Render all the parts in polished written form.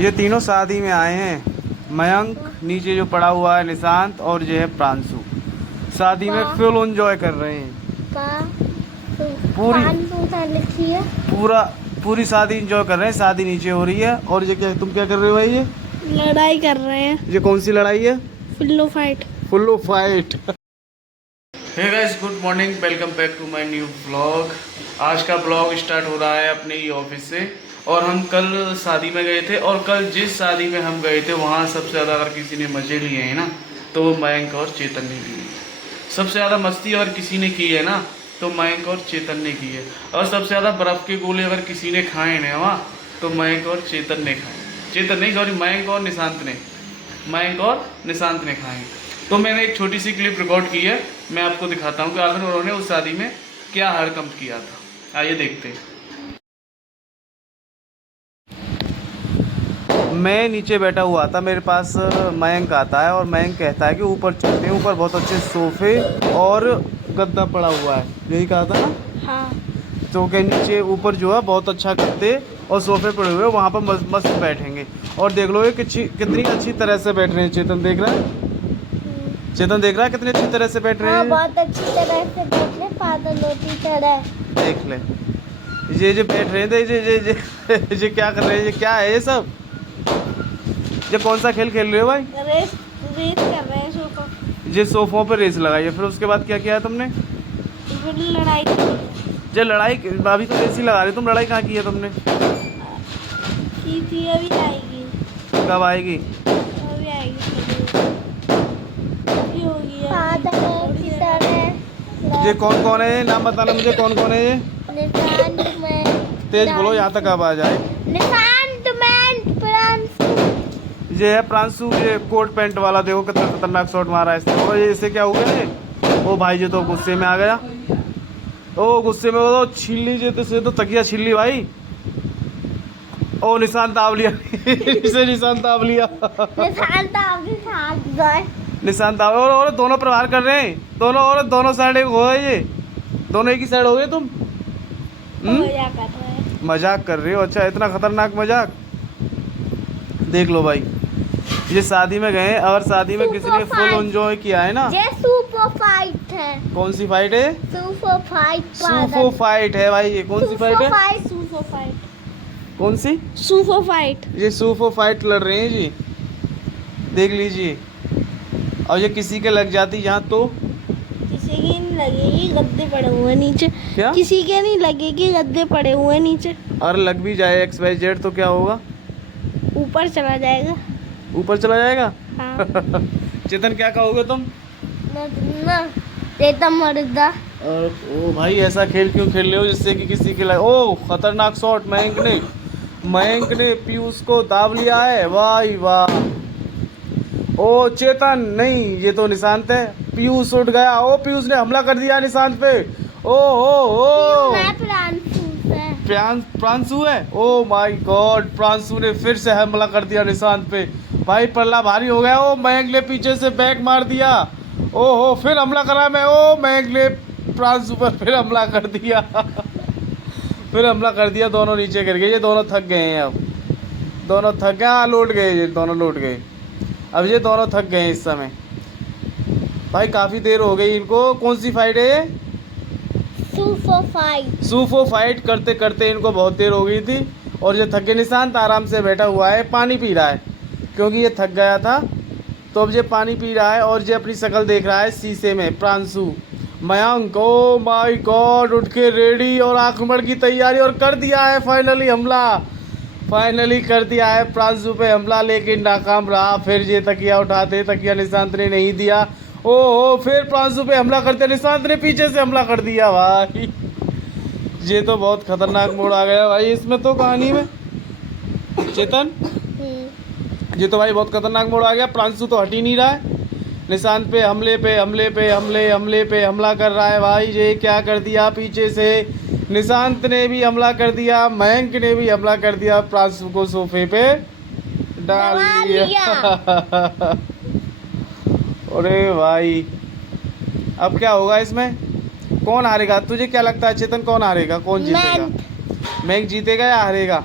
ये तीनों शादी में आए हैं। मयंक, नीचे जो पड़ा हुआ है निशांत, और जो है प्रांशु, शादी में फुल एंजॉय कर रहे हैं। पूरी शादी एंजॉय कर रहे हैं। शादी नीचे हो रही है। और ये क्या, तुम क्या कर रहे हो भाई? ये लड़ाई कर रहे हैं। ये कौन सी लड़ाई है? Pillow fight. Pillow fight. Hey guys, good morning, welcome back to my new blog. आज का ब्लॉग स्टार्ट हो रहा है अपने ही ऑफिस से। और हम कल शादी में गए थे, और कल जिस शादी में हम गए थे वहाँ सबसे ज़्यादा अगर किसी ने मज़े लिए हैं ना तो वो मयंक और चेतन ने लिए। सबसे ज़्यादा मस्ती अगर किसी ने की है ना तो मयंक और चेतन ने की है। और सबसे ज़्यादा बर्फ़ के गोले अगर किसी ने खाए हैं वहाँ तो मयंक और चेतन ने खाए। चेतन नहीं, सॉरी, मयंक और निशांत ने खाए। तो मैंने एक छोटी सी क्लिप रिकॉर्ड की है, मैं आपको दिखाता हूँ कि आखिर उन्होंने उस शादी में क्या हरकंप किया था। आइए देखते हैं। मैं नीचे बैठा हुआ था, मेरे पास मयंक आता है और मयंक कहता है कि ऊपर चलते हैं, ऊपर बहुत अच्छे सोफे और गद्दा पड़ा हुआ है। यही कहा था ना? हाँ। तो के नीचे ऊपर जो है बहुत अच्छा गद्दे और सोफे पड़े हुए हैं, वहाँ पर मस्त बैठेंगे। और देख लो ये कितनी अच्छी तरह से बैठ रहे हैं। चेतन देख रहा है? चेतन देख रहा है कितनी अच्छी तरह से बैठ रहे हैं। बहुत अच्छी तरह से बैठ रहे, पागलों की तरह। देख ले, ये बैठ रहे हैं। ये क्या कर रहे हैं? ये क्या है ये सब? ये कौन सा खेल खेल रहे हो भाई? रेस कर रहे हैं सोफा। ये सोफों पे रेस लगाई है। फिर उसके बाद क्या किया है तुमने? फिर लड़ाई जो लड़ाई अभी तो रेस ही लगा रही, तुम लड़ाई कहाँ की है तुमने? की थी, अभी आएगी। कब आएगी? अभी आएगी। अभी होगी। ये कौन कौन है? नाम बताना मुझे, कौन कौन है ये? निशांत में। तेज बोलो, यहाँ तक अब आ जाए। निशांत में प्रांशु। ये है प्रांशु, ये कोट पैंट वाला। देखो कितना खतरनाक शॉट मारा है इसने। और ये इससे क्या हो गया ये? ओ भाई, ये तो गुस्से में आ गया। ओ गुस्से में वो तो छीन लीजिए, तो तकिया छीन ली भाई। ओ निशांत दाब लिया। इसे निशांत दाब लिया। निशांत दाब। और दोनों प्रहार कर रहे हैं। दोनों साइड एक हो गए। ये दोनों एक ही साइड हो गए। तुम मजाक कर रहे हो? अच्छा, इतना खतरनाक मजाक। देख लो भाई, ये शादी में गए, अगर शादी में किसी ने फुल एंजॉय किया है ना। ये सुपर फाइट है। कौन सी फाइट है? सुपर फाइट है भाई। ये कौन सी फाइट है? Super fight. कौन सी? Super fight. ये सुपर फाइट लड़ रहे हैं जी, देख लीजिए। और ये किसी के लग जाती यहाँ तो किसी की नहीं लगेगी, गद्दे पड़े हुए नीचे। क्या? किसी के नहीं लगेगी, गद्दे पड़े हुए नीचे। और लग भी जाए XYZ तो क्या होगा? ऊपर चला जाएगा। ऊपर चला जाएगा। हाँ। चेतन क्या कहोगे तुम? चेतन मर्दा। और ओ भाई, ऐसा खेल क्यों खेल रहे हो जिससे कि किसी के लग? ओ खतरनाक शॉट। मयंक ने पीयूष को दाब लिया है। वाह वाह। ओ चेतन नहीं, ये तो निशांत है। पीयूष उठ गया। ओ पीयूष ने हमला कर दिया निशांत पे। ओ प्रांशु है। ओ माय गॉड, प्रांशु ने फिर से हमला कर दिया निशांत पे। भाई पल्ला भारी हो गया। ओ मयंक ने पीछे से बैक मार दिया। ओ फिर हमला करा मैं। ओ मयंक ने प्रांशु पर फिर हमला कर दिया। दोनों नीचे गिर गए। ये दोनों थक गए हैं। अब दोनों थक गए। हाँ, लौट गए। ये दोनों लौट गए। अब ये दोनों थक गए हैं इस समय। भाई काफ़ी देर हो गई इनको। कौन सी फाइट है? सुपर फाइट करते करते इनको बहुत देर हो गई थी। और ये थक गए। निशांत आराम से बैठा हुआ है, पानी पी रहा है क्योंकि ये थक गया था। तो अब ये पानी पी रहा है और ये अपनी शक्ल देख रहा है शीशे में। Pranshu, Mayank, oh my God, उठ के रेडी और आक्रमण की तैयारी। और कर दिया है फाइनली हमला। कर दिया है प्रांशु पे हमला, लेकिन नाकाम रहा। फिर ये तकिया उठाते, तकिया निशांत ने नहीं दिया। ओ फिर प्रांशु पे हमला करते, निशांत ने पीछे से हमला कर दिया। भाई ये तो बहुत खतरनाक मोड़ आ गया भाई इसमें तो कहानी में। चेतन, ये तो भाई बहुत खतरनाक मोड़ आ गया। प्रांशु तो हट ही नहीं रहा है। निशांत पे हमले पे हमला कर रहा है। भाई ये क्या कर दिया पीछे से? निशांत ने भी हमला कर दिया, मयंक ने भी हमला कर दिया। प्रांशु को सोफे पे डाल दिया। अरे भाई, अब क्या होगा इसमें? कौन हारेगा? तुझे क्या लगता है चेतन, कौन हारेगा, कौन जीतेगा? मयंक जीतेगा या हारेगा?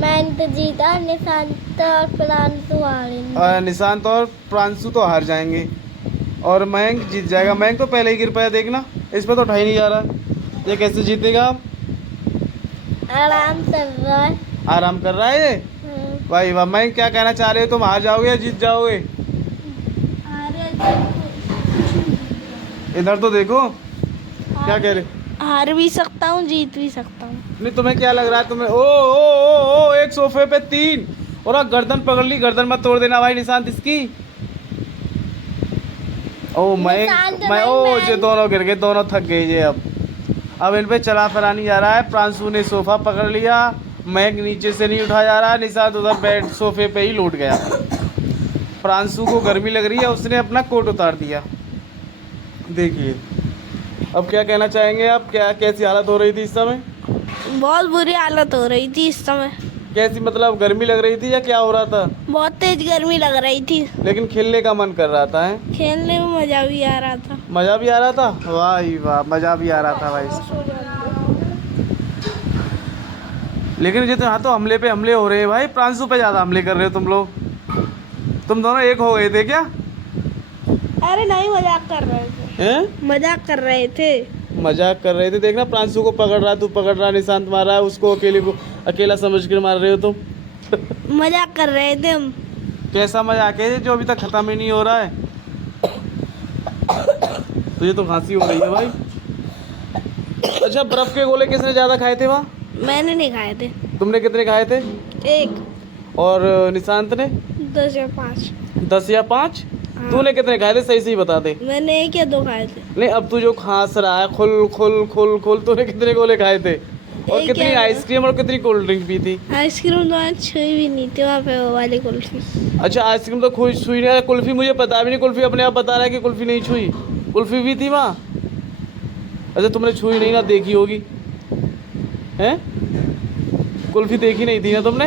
मैंने तो जीता, निशांत और प्रांशु हारेंगे। निशांत और प्रांशु तो हार जाएंगे और मयंक जीत जाएगा। मयंक तो पहले ही गिर पाया, देखना इस पर तो उठा ही नहीं जा रहा। ये कैसे जीतेगा? आराम कर रहा है। आराम कर रहा है ये। भाई वाह। मयंक क्या कहना चाह रहे हो, तुम हार जाओगे या जीत जाओगे? इधर तो देखो, क्या कह रहे? हार भी सकता हूँ, जीत भी सकता हूँ। नहीं, तुम्हें क्या लग रहा है? तुम्हें ओ एक सोफे पे 3 और गर्दन पकड़ ली। गर्दन मत तोड़ देना भाई निशांत इसकी। ओ निशांत मैं भाई, ये दोनों गिर गए, दोनों थक गए ये। अब इन पे चला फिरा नहीं जा रहा है। प्रांशु ने सोफा पकड़ लिया, मयंक नीचे से नहीं उठा जा रहा, निशांत उधर बेड सोफे पे ही लौट गया। प्रांशु को गर्मी लग रही है, उसने अपना कोट उतार दिया। देखिए अब क्या कहना चाहेंगे आप? क्या कैसी हालत हो रही थी इस समय? बहुत बुरी हालत हो रही थी इस समय। कैसी मतलब, गर्मी लग रही थी या क्या हो रहा था? बहुत तेज गर्मी लग रही थी, लेकिन खेलने का मन कर रहा था है? खेलने में मजा भी आ रहा था। मजा भी आ रहा था। वाह वाह, मजा भी आ रहा था भाई। लेकिन ये तो यहाँ तो हमले पे हमले हो रहे हैं भाई। प्रांशु पे ज्यादा हमले कर रहे हो तुम लोग। तुम दोनों एक हो गए थे क्या? अरे नहीं, मजाक कर रहे थे। हैं? मजाक कर रहे थे। मजाक कर रहे थे। देखना प्रांशु को पकड़ रहा, तू पकड़ रहा, निशांत मार रहा है, उसको अकेला समझ कर मार रहे हो तुम। मजाक कर रहे थे हम। कैसा मजाक है जो अभी तक खत्म ही नहीं हो रहा है? तुझे तो खांसी हो रही है भाई। अच्छा, बर्फ के गोले किसने ज्यादा खाए थे वहाँ? मैंने नहीं खाए थे। तुमने कितने खाए थे? 1, और निशांत ने? 10 या 5। 10 या 5? हाँ। तूने कितने खाए थे? सही सही बता दे। मैंने 1 या 2 खाए थे। नहीं, अब तू जो खांस रहा है, खुल खुल खुल खुल, तूने कितने गोले खाए थे? और एक कितनी या दो। आइसक्रीम और कितनी कोल्ड ड्रिंक पी थी? आइसक्रीम तो आज छुई भी नहीं थी वहाँ पे, वो वाली कुल्फी। अच्छा, आइसक्रीम तो खुश छुई नहीं। कुल्फी मुझे पता भी नहीं, कुल्फी अपने आप बता रहा है कि कुल्फी नहीं छुई। कुल्फी भी थी वहाँ? अच्छा, तुमने छुई नहीं ना, देखी होगी हैं? कुल्फी देखी नहीं थी ना तुमने?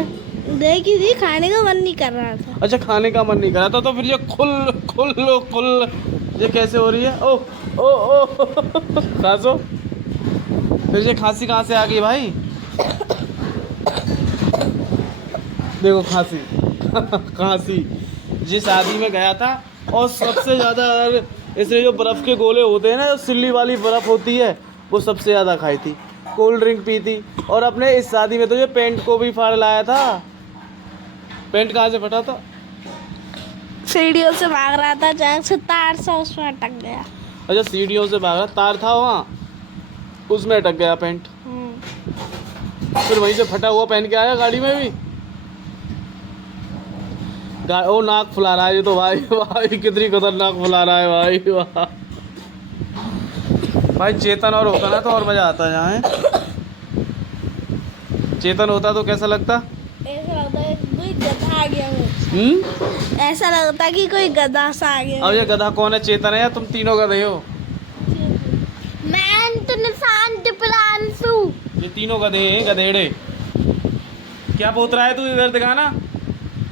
देखी थी, खाने का मन नहीं कर रहा था। अच्छा, खाने का मन नहीं कर रहा था, तो फिर ये खुल खुल खुल ये कैसे हो रही है? ओ ओ ओ खांसो। फिर ये खांसी कहाँ से आ गई भाई? देखो खांसी खांसी। जिस शादी में गया था और सबसे ज़्यादा, इसलिए जो बर्फ़ के गोले होते हैं ना, जो सिल्ली वाली बर्फ़ होती है, वो सबसे ज़्यादा खाई थी। कोल्ड ड्रिंक पी थी। और अपने इस शादी में तो ये पेंट को भी फाड़ लाया था। पेंट कहाँ से फटा था? सीढ़ियों से भाग रहा था, जहाँ से तार सा उसमें अटक गया। अच्छा, सीढ़ियों से भागा, तार था वहाँ, उसमें अटक गया पेंट। फिर वहीं से फटा हुआ पहन के आया गाड़ी में भी। ओ नाक फुला रहा है ये तो भाई। भाई कितनी खतरनाक फुला रहा है भाई। वाह भाई, चेतन और होता ना तो और मजा आता है। चेतन होता तो कैसा लगता? ऐसा लगता है कोई गधा आ गया मुझे। ऐसा लगता कि कोई गधा सा आ गया। अब ये गधा कौन है, चेतन है या तुम तीनों गधे हो? मैं तो निशांत प्रांशु, ये तीनों गधे हैं, गधेड़े। क्या पोत रहा है तू? इधर दिखाना,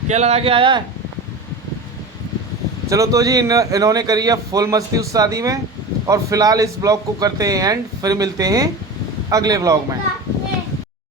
क्या लगा के आया है? चलो तो जी, इन्होंने करी है फुल मस्ती उस शादी में। और फिलहाल इस ब्लॉग को करते हैं एंड, फिर मिलते हैं अगले ब्लॉग में।